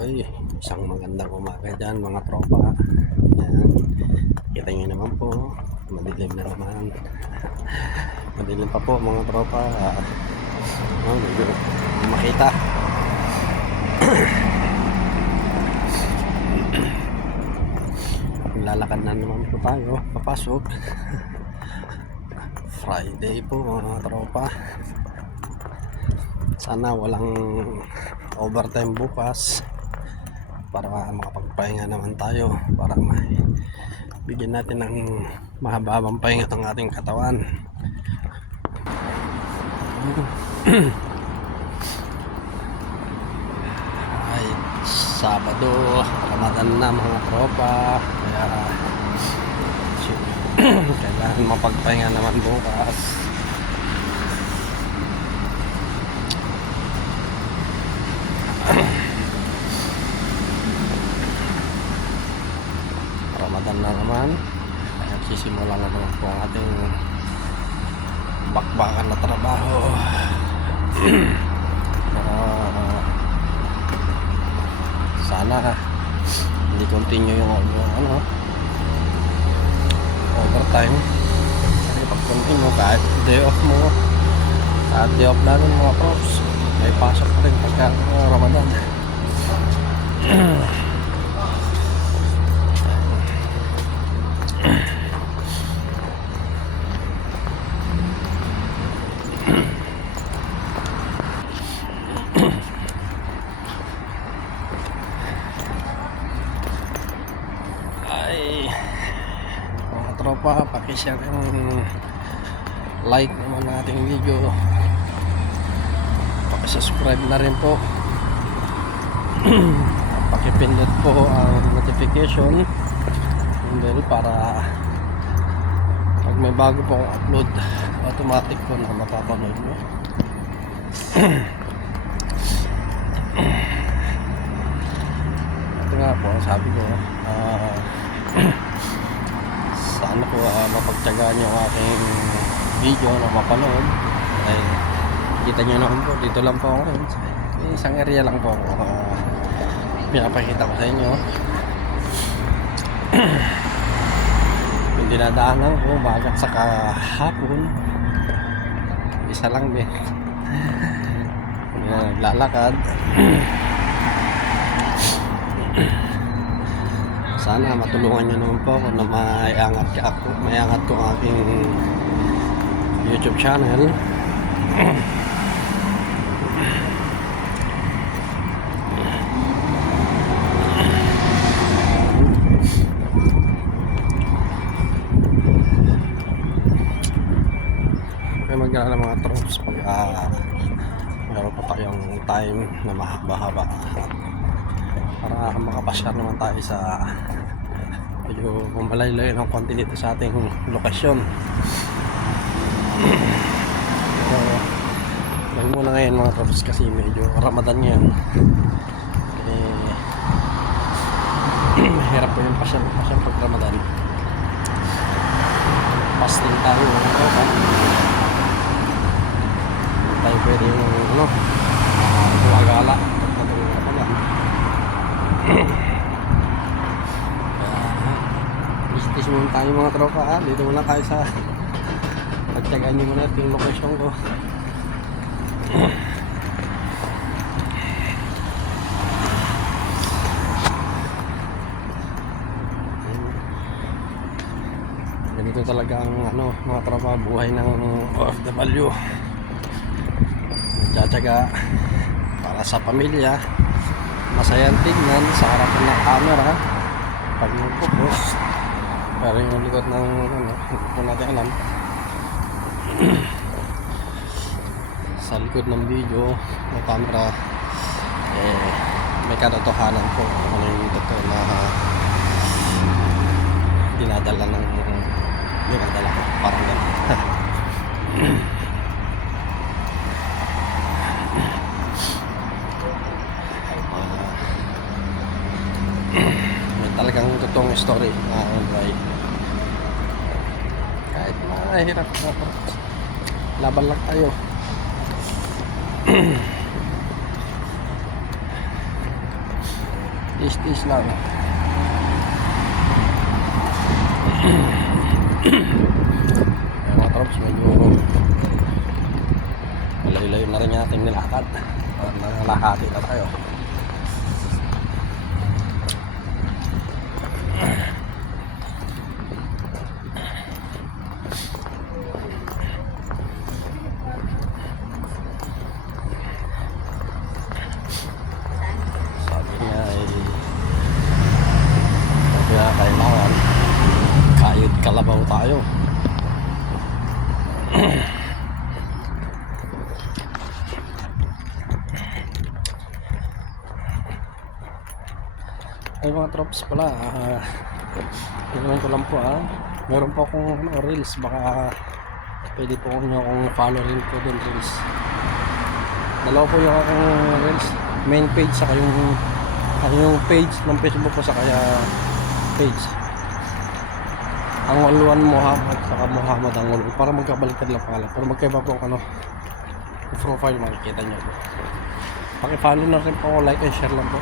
Ay, isang magandang umaga dyan mga tropa. Yan. Kita nyo naman po, madilim na naman. Madilim pa po mga tropa. Medyo makita. Lalakad na naman po tayo, papasok. Friday po mga tropa. Sana walang overtime bukas para makapagpahinga naman tayo, para bigyan natin ng mahaba-habang pahinga ang ating katawan. Ay, Sabado, Ramadan na mga tropa, kaya kailangan mapagpahinga naman bukas. Ramadan na naman, kaya sisimula na naman po ang ating bakbakan na trabaho. Sana hindi continue yung overtime. Kasi pag continue, kahit day off mo, kahit day off namin mga props, may pasok pa rin pagka Ramadan. Ay, mga tropa, pakishare yung like naman ng ating video, pakisubscribe na rin po. Pakipindot po ang notification bell para pag may bago pong upload, automatic po na mapapanood mo. Ito nga po, sabi ko, sana po mapagtyagaan yung aking video na mapanood. Ay, kita nyo naman po, dito lang po ako rin. Isang area lang po ako pinapakita ko sa inyo. Yung dinadaanan ko bagat sa kahapon, isa lang din. Naglalakad. Sana matulungan nyo naman po ako na maiangat ko ang aking YouTube channel. Kaya mag-alala mga troops pag meron pa tayong time na mahaba-haba para makapasyar naman tayo sa medyo malayo-layo ng konti dito sa ating lokasyon. So, gawin muna ngayon mga troops kasi medyo Ramadan yan. Mahirap po yung pasyal pag Ramadan. Fasting tayo mga tropa. Tayo pwede yung gumagala pagdating ng Ramadan. Business muna tayo mga tropa. Dito muna tayo sa pagtyagaan nyo muna yung location ko. Ganito talaga ang mga tropa, buhay ng OFW. Nagtsatsaga para sa pamilya, masayang tignan sa harapan ng camera pag nagpo-post, pero yung likod ng hindi po natin alam. Sa likod ng video ng camera may katotohanan po ano yung totoo na dinadala ko, parang gano'n. May talagang totoong story na kahit mahirap na po, laban lang tayo. Tiis-tiis lang. Ay, mga trops, medyo malayo-layo na rin yung ating nilakad. Nangalahati na tayo. Sabi niya ay kaya kailangan kayod kalabaw tayo. Ay mga trops pala, tingnan ko lang po meron po akong reels, baka pwede po nyo akong follow rin po dun reels. Dalawa po yung akong reels, main page saka yung page ng Facebook ko saka page Angol1 Muhammad saka Muhammad Angol, para magkabaliktad lang pala, pero magkaiba po ang profile, makikita nyo. Paki-follow na rin po ako, like and share lang po.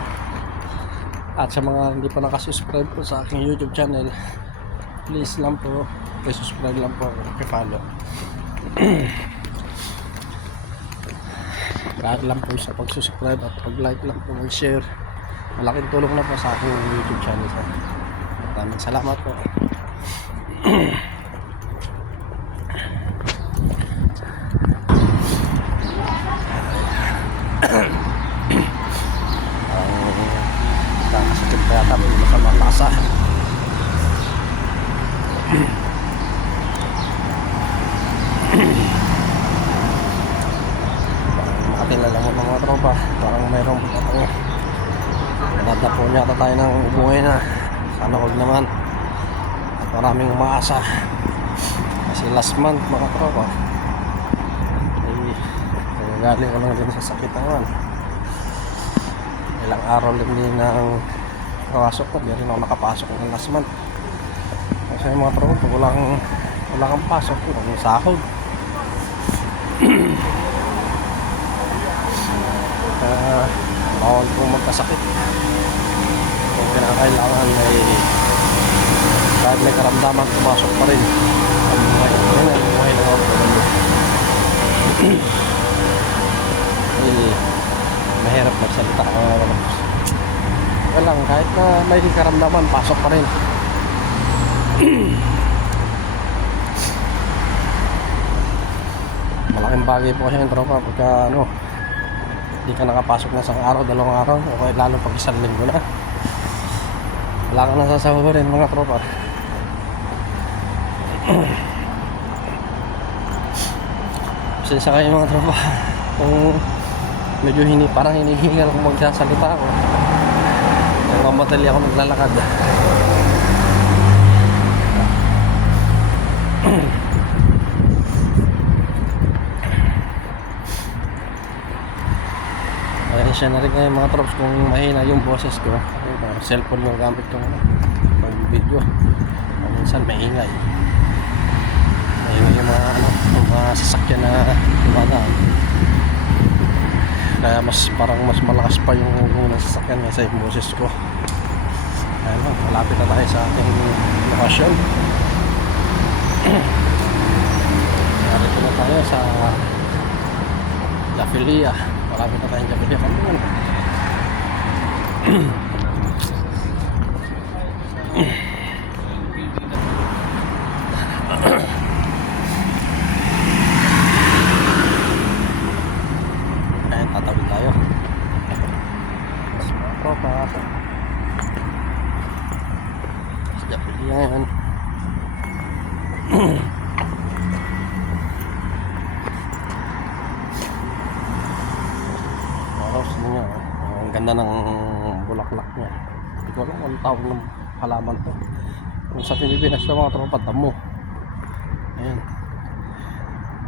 At sa mga hindi pa nakasubscribe po sa aking YouTube channel, please lang po, subscribe lang po, i-follow. Kahit lang po sa pag-subscribe at pag-like lang po, mag-share. Malaking tulong na po sa aking YouTube channel. Maraming salamat po. Kakasakit pa yata, may masamang lasa. Makakilala mo mga tropa, parang mayroong nadadapo niya tayo ng ubungay na. Sana huwag naman. At maraming umaasa kasi last month mga tropa ay galing ko lang din sa sakit naman. Ilang araw lang din ng pasok ko, di rin ako nakapasok ng last month kasi mga tropa wala kang pasok, walang sahod. Bawal po magkasakit. Kung kinakailangan ay kahit may karamdaman, pumasok pa rin ang buhay lang ako. Mahirap magsalita ka lang, kahit na may karamdaman, pasok pa rin. Malaking bagay po kasi yung tropa pagka hindi ka nakapasok na isang araw, dalawang araw, o kaya lalo pag isang linggo na, wala ka na sasahurin mga tropa. Pasensya kayo mga tropa kung medyo parang hinihingal kung magsasalita ako. Nagmamadali ako naglalakad. Siya na rin kayo mga trops kung mahina yung boses ko. Cellphone yung gamit ko pag video. Minsan maingay yung mga sasakyan na dumadaan. Kaya parang mas malakas pa yung sasakyan kaysa yung boses ko. Ayun, malapit na tayo sa ating lokasyon. Narito na tayo sa La Filia. Malapit na tayong gabi kami. Ayan, tatawid tayo. Mas mga tropa. Gabi yan. Ang ganda ng bulaklak niya. Hindi ko alam kung tawag ng halaman to. Kung sa Pilipinas na mga tropa, damo. Ayan,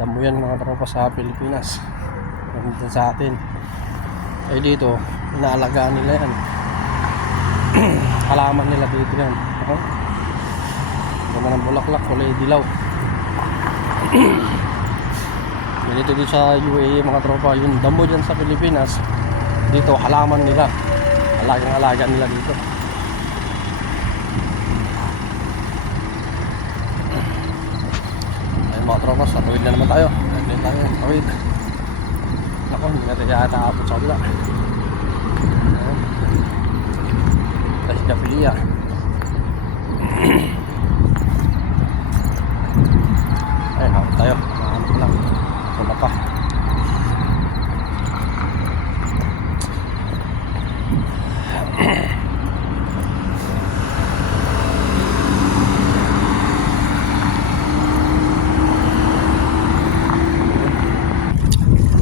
damo yan mga tropa sa Pilipinas. Dito sa atin ay dito inaalagaan nila yan. Halaman nila dito yan. Ganda ng bulaklak, kulay dilaw. Dito sa UAE mga tropa, yung damo dyan sa Pilipinas, dito halaman nila. alagang-alaga nila dito. Ayun mga tropa, sa tuwid na naman tayo. Ayun tayo, tuwid. Ako, hindi natin yata abot sa kabila. Ayun. Tayo Dapilia. Ayun, abot tayo. Ano ko lang. Wala pa.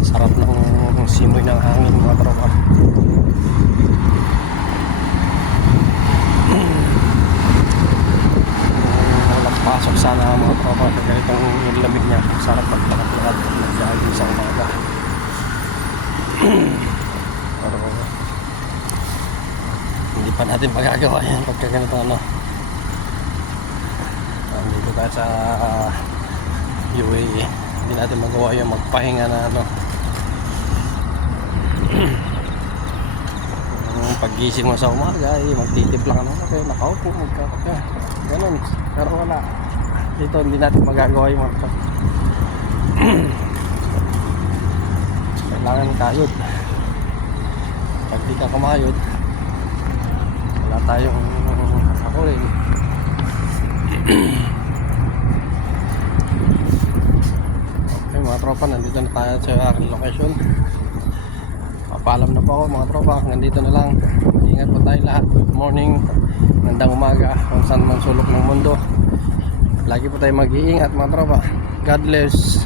Sarap ng simoy ng hangin mga tropa. Walang pasok sana mga tropa kaya itong yung lamig niya. Sarap magpakapalakad mag-jogging sa umaga. Pero hindi pa natin magagawa yan pagka ganito ano. Dito tayo sa UAE, hindi natin magawa yung magpahinga na ano. Yung paggising mo sa umaga ay magtitimpla ka ng kape, nakaupo magkakape, ganun. Pero wala, dito hindi natin magagawa yung mga kailangan kayod. Pag di ka kumayod, wala tayong ako rin. Okay mga tropa, nandito na tayo sa aking location. Papaalam na po ako mga tropa, nandito na lang. Ingat po tayo lahat. Good morning, magandang umaga kung saan man sulok ng mundo. Lagi po tayo mag-iingat mga tropa. God bless.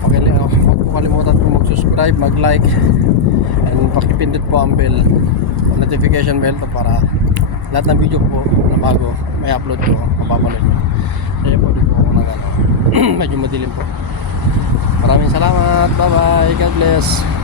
Okay lang, huwag po kalimutan po mag-subscribe, mag-like, and pakipindot po ang bell, notification bell to para lahat ng video po na bago may upload ko, mapapanood mo. Kaya po di po ako nag medyo madilim po. Maraming salamat, bye bye, God bless.